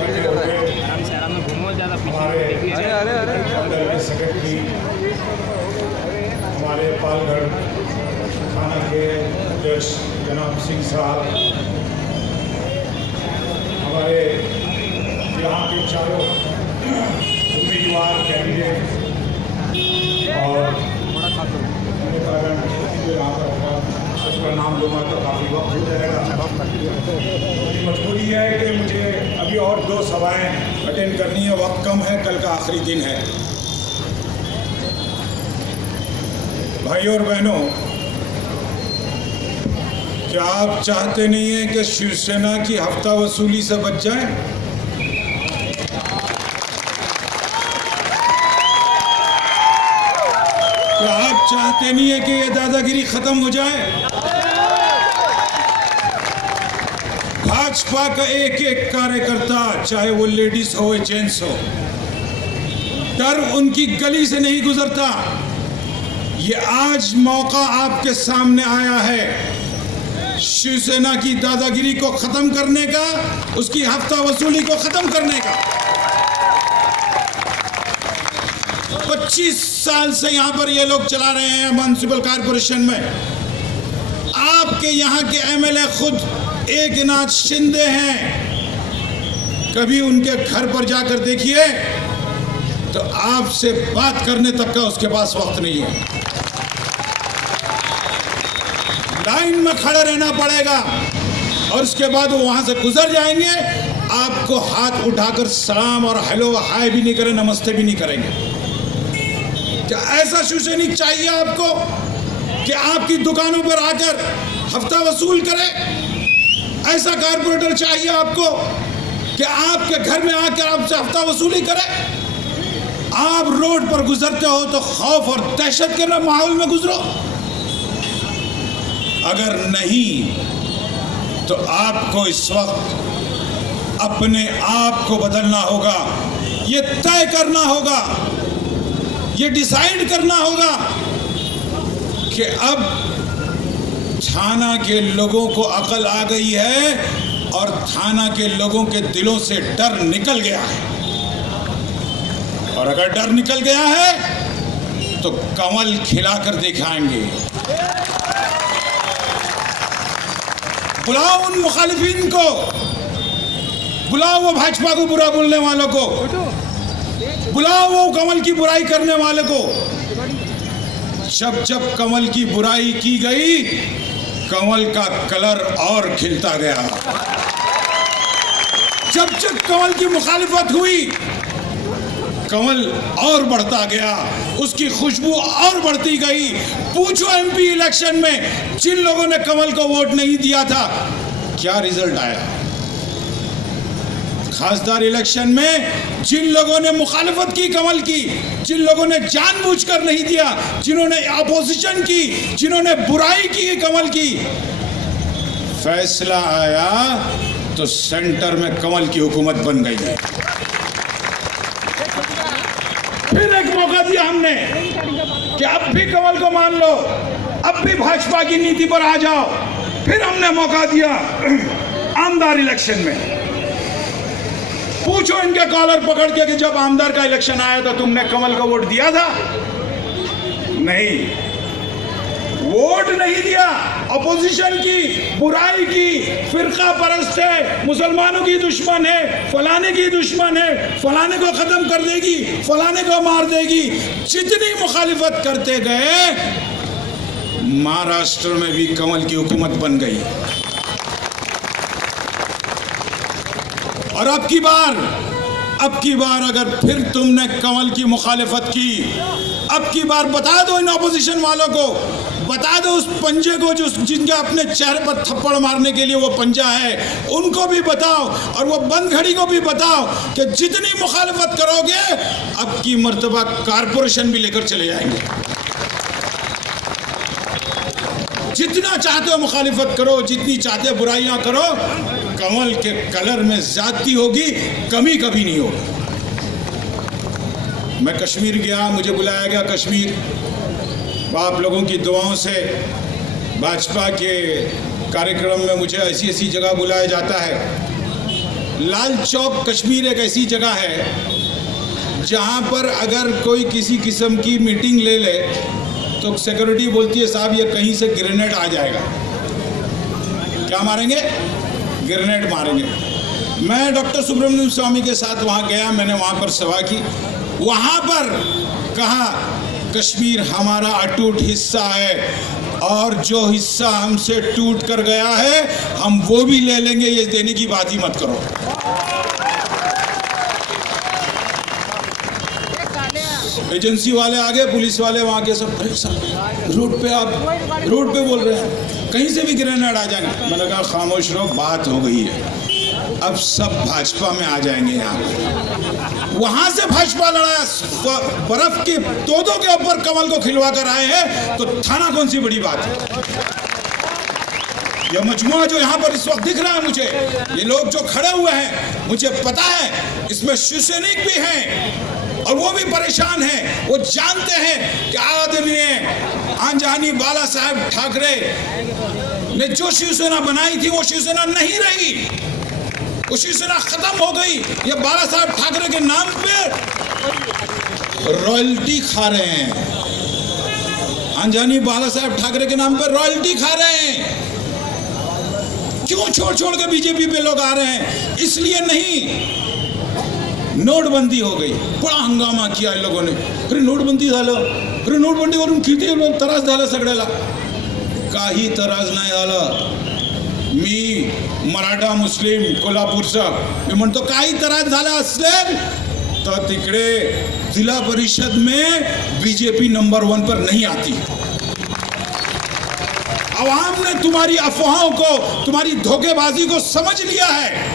बैठे हुए हमारे सेक्रेटरी, हमारे पालगढ़ थाना के अध्यक्ष जनाब सिंह साहब, हमारे यहाँ के चारों उम्मीदवार कैंडिडेट और कारण जो यहाँ पर होगा उसका नाम लूँगा तो काफ़ी वक्त हो जाएगा। मजबूरी है कि मुझे अभी और 2 सभाएं अटेंड करनी है, वक्त कम है, कल का आखिरी दिन है। भाइयों और बहनों, क्या आप चाहते नहीं हैं कि शिवसेना की हफ्ता वसूली से बच जाए? क्या आप चाहते नहीं है कि ये दादागिरी खत्म हो जाए? भाजपा का एक एक कार्यकर्ता, चाहे वो लेडीज हो या जेंट्स हो, डर उनकी गली से नहीं गुजरता। ये आज मौका आपके सामने आया है शिवसेना की दादागिरी को खत्म करने का, उसकी हफ्ता वसूली को खत्म करने का। 25 साल से यहां पर ये लोग चला रहे हैं म्युनिसिपल कॉर्पोरेशन में। आपके यहां के एमएलए खुद एकनाथ शिंदे हैं। कभी उनके घर पर जाकर देखिए तो आपसे बात करने तक का उसके पास वक्त नहीं है। लाइन में खड़े रहना पड़ेगा और उसके बाद वो वहां से गुजर जाएंगे, आपको हाथ उठाकर सलाम और हेलो हाय भी नहीं करें, नमस्ते भी नहीं करेंगे। क्या ऐसा शिवसैनिक चाहिए आपको कि आपकी दुकानों पर आकर हफ्ता वसूल करे? ऐसा कारपोरेटर चाहिए आपको कि आपके घर में आकर आपसे हफ्ता वसूली करे? आप रोड पर गुजरते हो तो खौफ और दहशत के माहौल में गुजरो? अगर नहीं तो आपको इस वक्त अपने आप को बदलना होगा। ये तय करना होगा, ये डिसाइड करना होगा कि अब थाना के लोगों को अकल आ गई है और थाना के लोगों के दिलों से डर निकल गया है। और अगर डर निकल गया है तो कमल खिलाकर दिखाएंगे। बुलाओ उन मुखालिफिन को, बुलाओ वो भाजपा को बुरा बोलने वालों को, बुलाओ वो कमल की बुराई करने वाले को। जब जब कमल की बुराई की गई, कमल का कलर और खिलता गया। जब जब कमल की मुखालिफत हुई, कमल और बढ़ता गया, उसकी खुशबू और बढ़ती गई। पूछो एमपी इलेक्शन में जिन लोगों ने कमल को वोट नहीं दिया था, क्या रिजल्ट आया? खासदार इलेक्शन में जिन लोगों ने मुखालिफत की कमल की, जिन लोगों ने जानबूझकर नहीं दिया, जिन्होंने अपोजिशन की, जिन्होंने बुराई की कमल की, फैसला आया तो सेंटर में कमल की हुकूमत बन गई है। फिर एक मौका दिया हमने कि अब भी कमल को मान लो, अब भी भाजपा की नीति पर आ जाओ। फिर हमने मौका दिया आमदार इलेक्शन में। पूछो इनके कॉलर पकड़ के कि जब आमदार का इलेक्शन आया तो तुमने कमल को वोट दिया था? नहीं, वोट नहीं दिया। अपोजिशन की, बुराई की, फिरका परस्त है, मुसलमानों की दुश्मन है, फलाने की दुश्मन है, फलाने को खत्म कर देगी, फलाने को मार देगी। जितनी मुखालिफत करते गए, महाराष्ट्र में भी कमल की हुकूमत बन गई। और अब की बार अगर फिर तुमने कमल की मुखालिफत की, अब की बार बता दो इन अपोजिशन वालों को, बता दो उस पंजे को जो जिनके अपने चेहरे पर थप्पड़ मारने के लिए वो पंजा है, उनको भी बताओ और वो बंद घड़ी को भी बताओ कि जितनी मुखालिफत करोगे अब की मर्तबा कारपोरेशन भी लेकर चले जाएंगे। जितना चाहते हो मुखालिफत करो, जितनी चाहते हो बुराइयां करो, कमल के कलर में ज्यादती होगी, कमी कभी नहीं होगी। मैं कश्मीर गया, मुझे बुलाया गया कश्मीर। आप लोगों की दुआओं से भाजपा के कार्यक्रम में मुझे ऐसी ऐसी जगह बुलाया जाता है। लाल चौक कश्मीर एक ऐसी जगह है जहाँ पर अगर कोई किसी किस्म की मीटिंग ले ले तो सिक्योरिटी बोलती है साहब ये कहीं से ग्रेनेड आ जाएगा। क्या मारेंगे? ग्रेनेड मारेंगे। मैं डॉक्टर सुब्रमण्यम स्वामी के साथ वहाँ गया, मैंने वहाँ पर सभा की। वहाँ पर कहा कश्मीर हमारा अटूट हिस्सा है और जो हिस्सा हमसे टूट कर गया है हम वो भी ले लेंगे, ये देने की बात ही मत करो। एजेंसी वाले आ गए, पुलिस वाले वहाँ के सब, अरे सब रोड पे, आप रोड पे बोल रहे हैं कहीं से भी ग्रेनेड आ जाएंगे। मैंने कहा खामोश रहो, बात हो गई है, अब सब भाजपा में आ जाएंगे। यहाँ पर वहां से भाजपा लड़ाया, बर्फ के तोदों के ऊपर कमल को खिलवा कर आए हैं, तो थाना कौन सी बड़ी बात है। यह मजमुआ जो यहाँ पर इस वक्त दिख रहा है मुझे, ये लोग जो खड़े हुए हैं, मुझे पता है इसमें शिवसैनिक भी हैं और वो भी परेशान हैं। वो जानते हैं कि आदरणीय आंजहानी बाला साहब ठाकरे ने जो शिवसेना बनाई थी वो शिवसेना नहीं रही, वो शिवसेना खत्म हो गई। ये बाला साहब ठाकरे के नाम पे रॉयल्टी खा रहे हैं, आंजहानी बाला साहब ठाकरे के नाम पे रॉयल्टी खा रहे हैं। क्यों छोड़ छोड़ के बीजेपी पे लोग आ रहे हैं? इसलिए नहीं, नोटबंदी हो गई, बड़ा हंगामा किया इन लोगों ने, अरे नोटबंदी झालं, अरे नोटबंदी वरून किती त्रास झाला सगळ्याला। काही त्रास नाही झाला। मी मराठा मुस्लिम कोल्हापूरचा, मी म्हणतो काही त्रास झाला असेल तर तिकडे जिला परिषद में बीजेपी नंबर 1 पर नहीं आती। आवाम ने तुम्हारी अफवाहों को, तुम्हारी धोखेबाजी को समझ लिया है।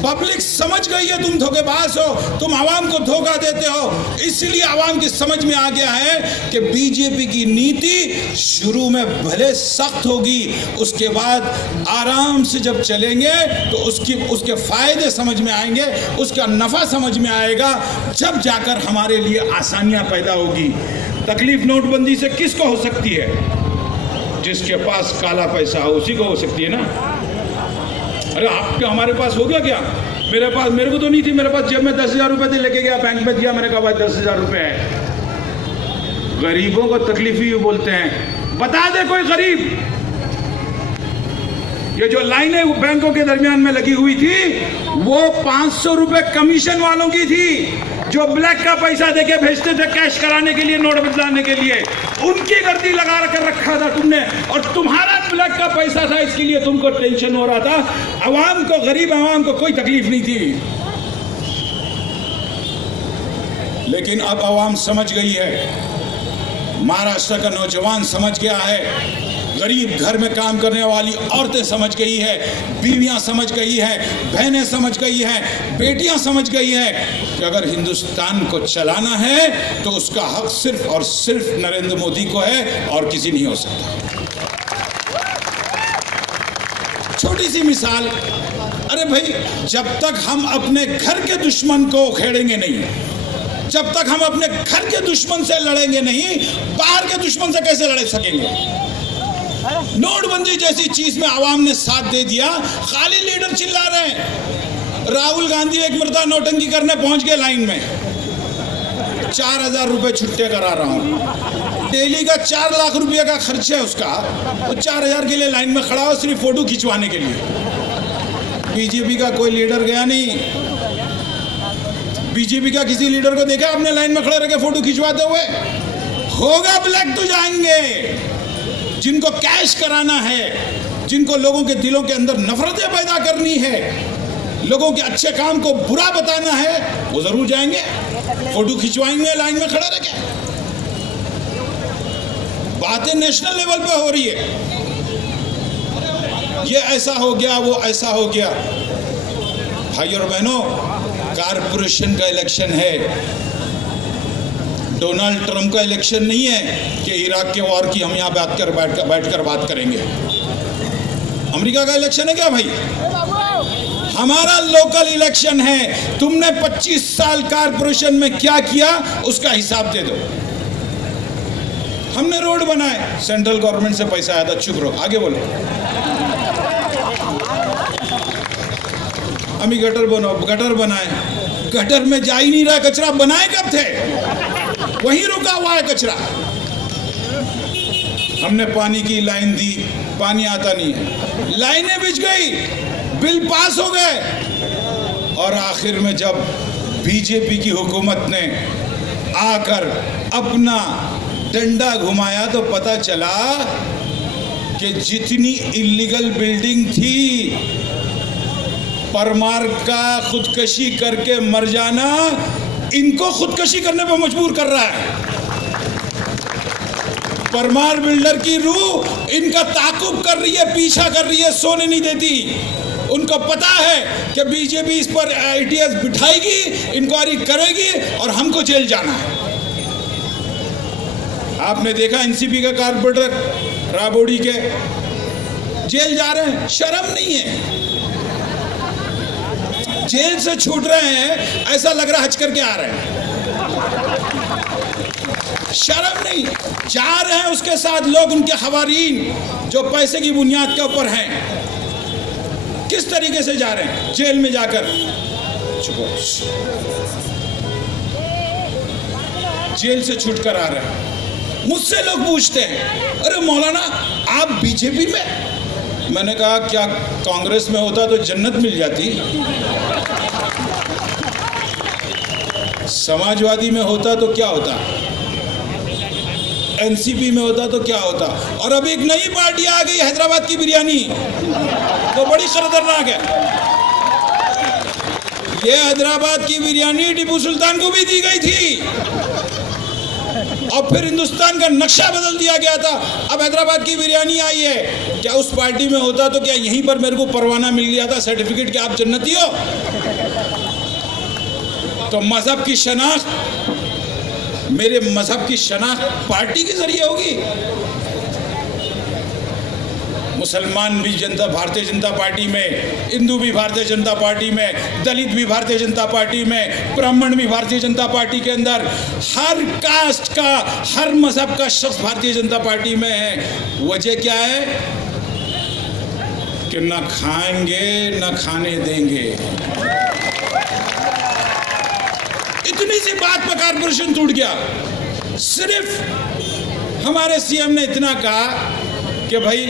पब्लिक समझ गई है तुम धोखेबाज हो, तुम आवाम को धोखा देते हो। इसलिए आवाम की समझ में आ गया है कि बीजेपी की नीति शुरू में भले सख्त होगी, उसके बाद आराम से जब चलेंगे तो उसके फायदे समझ में आएंगे, उसका नफा समझ में आएगा, जब जाकर हमारे लिए आसानियां पैदा होगी। तकलीफ नोटबंदी से किसको हो सकती है? जिसके पास काला पैसा हो उसी को हो सकती है ना। अरे आपके हमारे पास हो गया क्या? मेरे पास, मेरे को तो नहीं थी, मेरे पास जब मैं 10,000 रुपए थे, लेके गया बैंक में दिया, मैंने कहा भाई 10,000 रुपए है। गरीबों को तकलीफ ही बोलते हैं। बता दे कोई गरीब, ये जो लाइनें बैंकों के दरमियान में लगी हुई थी वो 500 रुपए कमीशन वालों की थी, जो ब्लैक का पैसा देके भेजते थे कैश कराने के लिए, नोट बदलाने के लिए, उनकी गर्दी लगा कर रखा था तुमने। और तुम्हारा ब्लैक का पैसा था, इसके लिए तुमको टेंशन हो रहा था। आवाम को, गरीब आवाम को कोई तकलीफ नहीं थी। लेकिन अब आवाम समझ गई है, महाराष्ट्र का नौजवान समझ गया है, गरीब घर में काम करने वाली औरतें समझ गई है, बीवियां समझ गई है, बहनें समझ गई है, बेटियां समझ गई है कि अगर हिंदुस्तान को चलाना है तो उसका हक सिर्फ और सिर्फ नरेंद्र मोदी को है और किसी नहीं हो सकता। छोटी सी मिसाल, अरे भाई जब तक हम अपने घर के दुश्मन को उखेड़ेंगे नहीं, जब तक हम अपने घर के दुश्मन से लड़ेंगे नहीं, बाहर के दुश्मन से कैसे लड़ सकेंगे? नोटबंदी जैसी चीज में आवाम ने साथ दे दिया, खाली लीडर चिल्ला रहे हैं। राहुल गांधी एक मरतबा नोटंकी करने पहुंच गए लाइन में, 4,000 रुपए छुट्टे करा रहा हूं, डेली का 4 लाख रुपए का खर्च है उसका, वो 4,000 के लिए लाइन में खड़ा हो सिर्फ फोटो खिंचवाने के लिए। बीजेपी का कोई लीडर गया नहीं, बीजेपी का किसी लीडर को देखा आपने लाइन में खड़े रह के फोटो खिंचवाते हुए? होगा ब्लैक तो जाएंगे। जिनको कैश कराना है, जिनको लोगों के दिलों के अंदर नफरतें पैदा करनी है, लोगों के अच्छे काम को बुरा बताना है, वो जरूर जाएंगे, फोटो खिंचवाएंगे लाइन में खड़े रह के। बातें नेशनल लेवल पे हो रही है, ये ऐसा हो गया, वो ऐसा हो गया। भाई और बहनों, कारपोरेशन का इलेक्शन है, डोनाल्ड ट्रंप का इलेक्शन नहीं है कि इराक के वॉर की हम यहाँ बैठकर बात करेंगे। अमेरिका का इलेक्शन है क्या भाई? हमारा लोकल इलेक्शन है। तुमने 25 साल कारपोरेशन में क्या किया उसका हिसाब दे दो। हमने रोड बनाए, सेंट्रल गवर्नमेंट से पैसा आया था। चुप रहो, आगे बोलो। अमी गटर बनाओ, गटर बनाए, गटर में जा ही नहीं रहा कचरा, बनाए कब थे? वहीं रुका हुआ है कचरा। हमने पानी की लाइन दी, पानी आता नहीं है, लाइनें बिछ गई, बिल पास हो गए, और आखिर में जब बीजेपी की हुकूमत ने आकर अपना डंडा घुमाया तो पता चला कि जितनी इल्लीगल बिल्डिंग थी, परमार का खुदकशी करके मर जाना इनको खुदकशी करने पर मजबूर कर रहा है। परमार बिल्डर की रूह इनका ताकुब कर रही है, पीछा कर रही है, सोने नहीं देती। उनको पता है कि बीजेपी इस पर ITS बिठाएगी, इंक्वायरी करेगी और हमको जेल जाना है। आपने देखा NCP का कारपोरेटर राबोड़ी के जेल जा रहे हैं, शर्म नहीं है, जेल से छूट रहे हैं, ऐसा लग रहा है हज करके आ रहे हैं, शर्म नहीं। जा रहे हैं उसके साथ लोग, उनके हवारीन जो पैसे की बुनियाद के ऊपर हैं, किस तरीके से जा रहे हैं, जेल में जाकर जेल से छूट कर आ रहे हैं। मुझसे लोग पूछते हैं, अरे मौलाना आप बीजेपी में? मैंने कहा क्या कांग्रेस में होता तो जन्नत मिल जाती, समाजवादी में होता तो क्या होता, NCP में होता तो क्या होता, और अब एक नई पार्टी आ गई हैदराबाद की बिरयानी, तो बड़ी खतरनाक है। ये हैदराबाद की बिरयानी टीपू सुल्तान को भी दी गई थी और फिर हिंदुस्तान का नक्शा बदल दिया गया था। अब हैदराबाद की बिरयानी आई है। क्या उस पार्टी में होता तो क्या यहीं पर मेरे को परवाना मिल गया था, सर्टिफिकेट कि आप जन्नती हो? तो मजहब की शनाख्त, मेरे मजहब की शनाख्त पार्टी के जरिए होगी। मुसलमान भी भारतीय जनता पार्टी में, हिंदू भी भारतीय जनता पार्टी में, दलित भी भारतीय जनता पार्टी में, ब्राह्मण भी भारतीय जनता पार्टी के अंदर, हर कास्ट का, हर मजहब का शख्स भारतीय जनता पार्टी में है। वजह क्या है कि न खाएंगे न खाने देंगे। इतनी सी बात पर कारपोरेशन टूट गया। सिर्फ हमारे CM ने इतना कहा कि भाई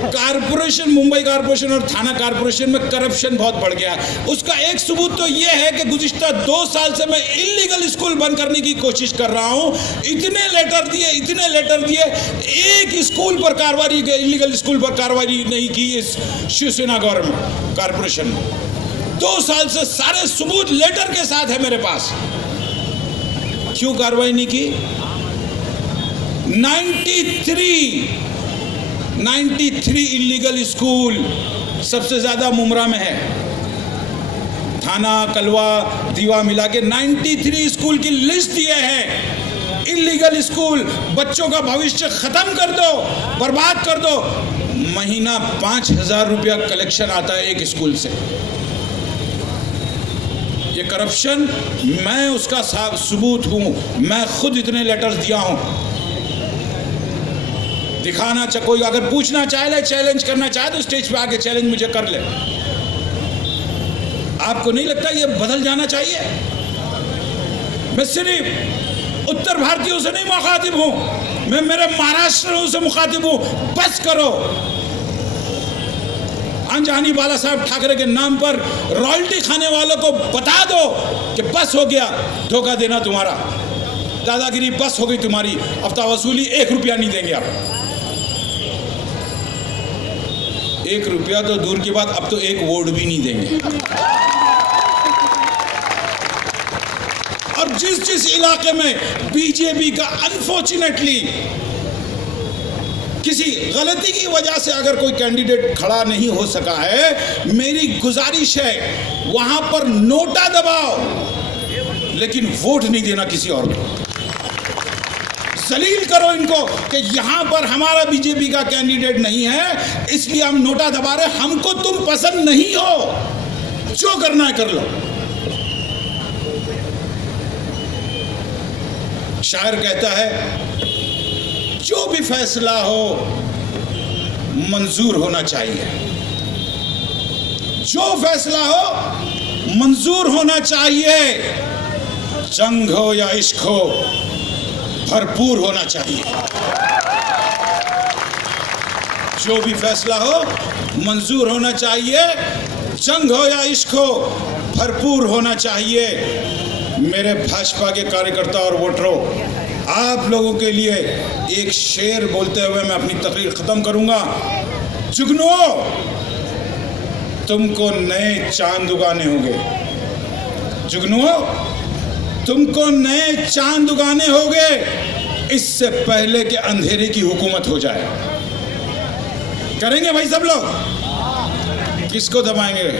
कारपोरेशन, मुंबई कारपोरेशन और थाना कारपोरेशन में करप्शन बहुत बढ़ गया। उसका एक सबूत तो यह है कि गुज़िश्ता 2 साल से मैं इल्लीगल स्कूल बंद करने की कोशिश कर रहा हूं। इतने लेटर दिए, एक स्कूल पर कार्रवाई, इल्लीगल स्कूल पर कार्रवाई नहीं की इस शिवसेना गवर्नमेंट कारपोरेशन ने। 2 साल से सारे सबूत लेटर के साथ है मेरे पास। क्यों कार्रवाई नहीं की? 93 इल्लीगल स्कूल सबसे ज्यादा मुमरा में है। थाना, कलवा, दीवा मिला के 93 स्कूल की लिस्ट दिए हैं। इल्लीगल स्कूल, बच्चों का भविष्य खत्म कर दो, बर्बाद कर दो। महीना 5,000 रुपया कलेक्शन आता है एक स्कूल से। ये करप्शन, मैं उसका सबूत हूं। मैं खुद इतने लेटर्स दिया हूं। दिखाना चाहे, कोई अगर पूछना चाहे, चैलेंज करना चाहे तो स्टेज पे आके चैलेंज मुझे कर ले। आपको नहीं लगता ये बदल जाना चाहिए? मैं सिर्फ उत्तर भारतीयों से नहीं मुखातिब हूं, मैं मेरे महाराष्ट्रियों से मुखातिब हूं। बस करो। अनजानी बाला साहब ठाकरे के नाम पर रॉयल्टी खाने वालों को बता दो कि बस हो गया धोखा देना तुम्हारा, दादागिरी बस हो गई तुम्हारी, हफ्ता वसूली 1 रुपया नहीं देंगे आप। 1 रुपया तो दूर की बात, अब तो 1 वोट भी नहीं देंगे। और जिस इलाके में बीजेपी का अनफॉर्चुनेटली किसी गलती की वजह से अगर कोई कैंडिडेट खड़ा नहीं हो सका है, मेरी गुजारिश है वहां पर नोटा दबाओ, लेकिन वोट नहीं देना किसी और को। जलील करो इनको कि यहां पर हमारा बीजेपी का कैंडिडेट नहीं है, इसलिए हम नोटा दबा रहे, हमको तुम पसंद नहीं हो, जो करना है कर लो। शायर कहता है जो भी फैसला हो मंजूर होना चाहिए, जो फैसला हो मंजूर होना चाहिए, जंग हो या इश्क हो, भरपूर होना चाहिए। जो भी फैसला हो मंजूर होना चाहिए, जंग हो या इश्क हो, भरपूर होना चाहिए। मेरे भाजपा के कार्यकर्ता और वोटरों, आप लोगों के लिए एक शेर बोलते हुए मैं अपनी तकरीर खत्म करूंगा। जुगनुओ, तुमको नए चांद उगाने होंगे। जुगनुओ, तुमको नए चांद उगाने होंगे, इससे पहले कि अंधेरे की हुकूमत हो जाए। करेंगे भाई सब लोग? किसको दबाएंगे?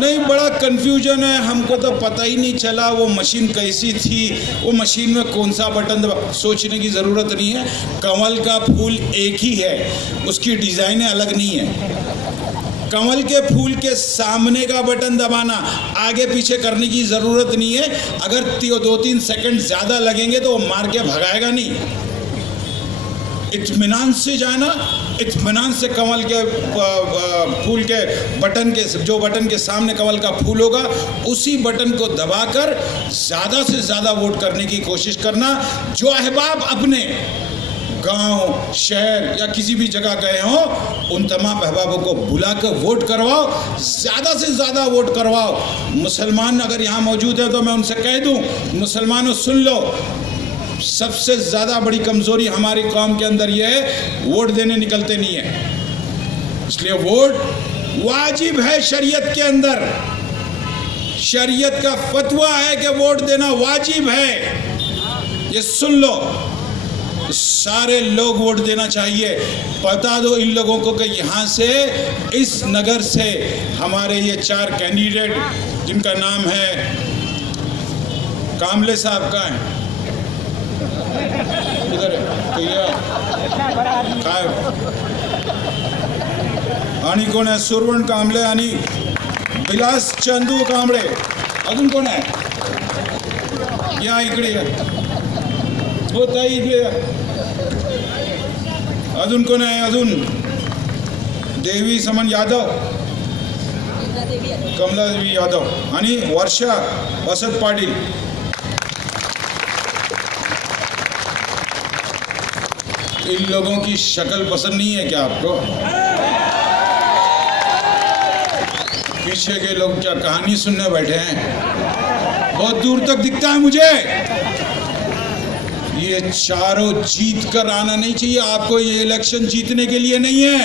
नहीं, बड़ा कंफ्यूजन है, हमको तो पता ही नहीं चला वो मशीन कैसी थी, वो मशीन में कौन सा बटन दबा। सोचने की ज़रूरत नहीं है, कमल का फूल एक ही है, उसकी डिज़ाइनें अलग नहीं है। कमल के फूल के सामने का बटन दबाना, आगे पीछे करने की ज़रूरत नहीं है। अगर 2-3 सेकंड ज़्यादा लगेंगे तो वो मार के भगाएगा नहीं। इत्मीनान से जाना, इत्मीनान से कमल के फूल के बटन के, जो बटन के सामने कमल का फूल होगा उसी बटन को दबाकर ज़्यादा से ज़्यादा वोट करने की कोशिश करना। जो अहबाब अपने गांव, शहर या किसी भी जगह गए हों, उन तमाम अहबाबों को बुलाकर वोट करवाओ, ज़्यादा से ज़्यादा वोट करवाओ। मुसलमान अगर यहाँ मौजूद है तो मैं उनसे कह दूँ, मुसलमानों सुन लो, सबसे ज़्यादा बड़ी कमज़ोरी हमारी कौम के अंदर ये है, वोट देने निकलते नहीं है। इसलिए वोट वाजिब है शरीयत के अंदर। शरीयत का फतवा है कि वोट देना वाजिब है, ये सुन लो। सारे लोग वोट देना चाहिए। बता दो इन लोगों को कि यहाँ से, इस नगर से हमारे ये 4 कैंडिडेट जिनका नाम है, कामले साहब का है, इधर आणि कोण आहे? सुरवण कांबळे आणि विलास चंदू कांबळे. अजून कोण आहे? या इकडे या. हो ताई इकडे या. अजून कोण आहे? अजून देवी समन यादव, कमलादेवी यादव आणि वर्षा वसंत पाटील. इन लोगों की शक्ल पसंद नहीं है क्या आपको? पीछे के लोग क्या कहानी सुनने बैठे हैं? बहुत दूर तक दिखता है मुझे। ये चारों जीत कर आना नहीं चाहिए आपको। ये इलेक्शन जीतने के लिए नहीं है,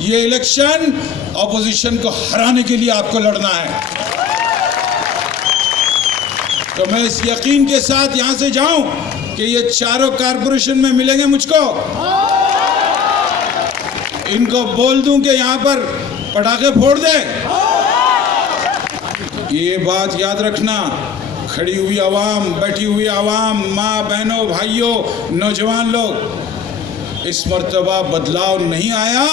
ये इलेक्शन ऑपोजिशन को हराने के लिए आपको लड़ना है। तो मैं इस यकीन के साथ यहां से जाऊं कि ये चारों कारपोरेशन में मिलेंगे मुझको, इनको बोल दूं कि यहां पर पटाखे फोड़ दे। ये बात याद रखना, खड़ी हुई आवाम, बैठी हुई आवाम, माँ बहनों भाइयों नौजवान लोग, इस मर्तबा बदलाव नहीं आया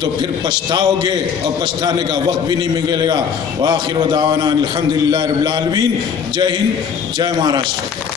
तो फिर पछताओगे और पछताने का वक्त भी नहीं मिलेगा। व आखिर दावाना अल्हम्दुलिल्लाहि रब्बिल आलमीन। जय हिंद, जय महाराष्ट्र।